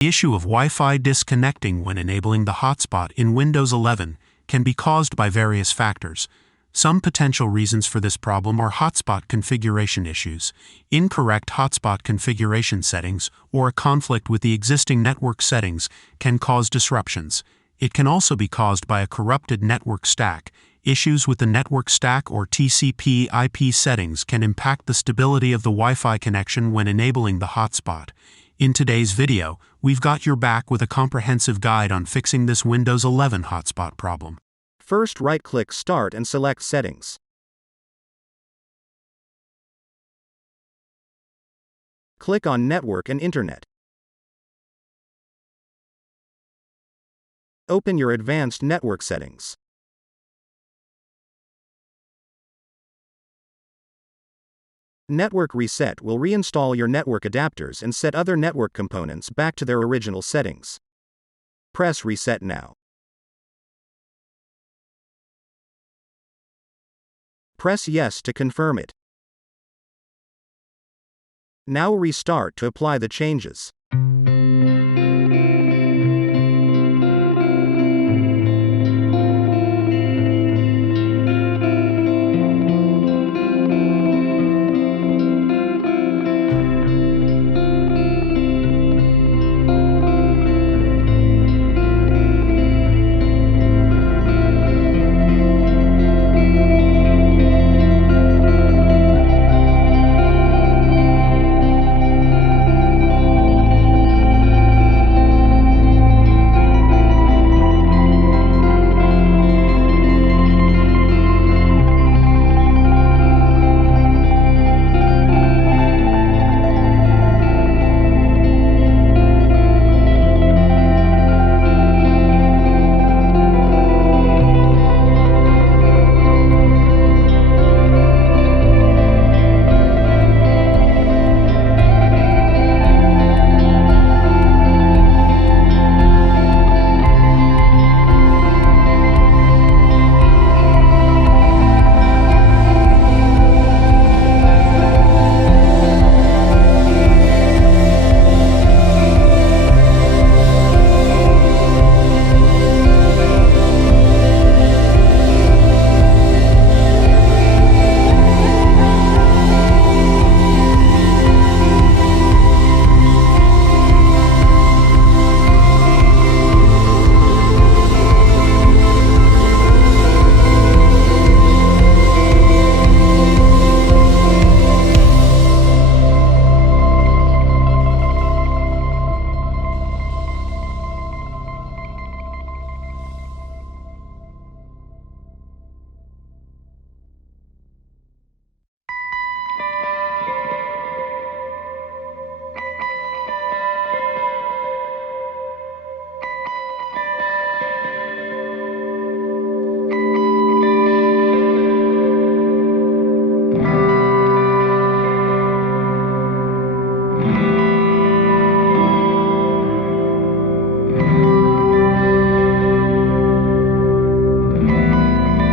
The issue of Wi-Fi disconnecting when enabling the hotspot in Windows 11 can be caused by various factors. Some potential reasons for this problem are hotspot configuration issues, incorrect hotspot configuration settings, or a conflict with the existing network settings can cause disruptions. It can also be caused by a corrupted network stack. Issues with the network stack or TCP/IP settings can impact the stability of the Wi-Fi connection when enabling the hotspot. In today's video, we've got your back with a comprehensive guide on fixing this Windows 11 hotspot problem. First, right-click Start and select Settings. Click on Network and Internet. Open your advanced network settings. Network Reset will reinstall your network adapters and set other network components back to their original settings. Press Reset now. Press Yes to confirm it. Now restart to apply the changes.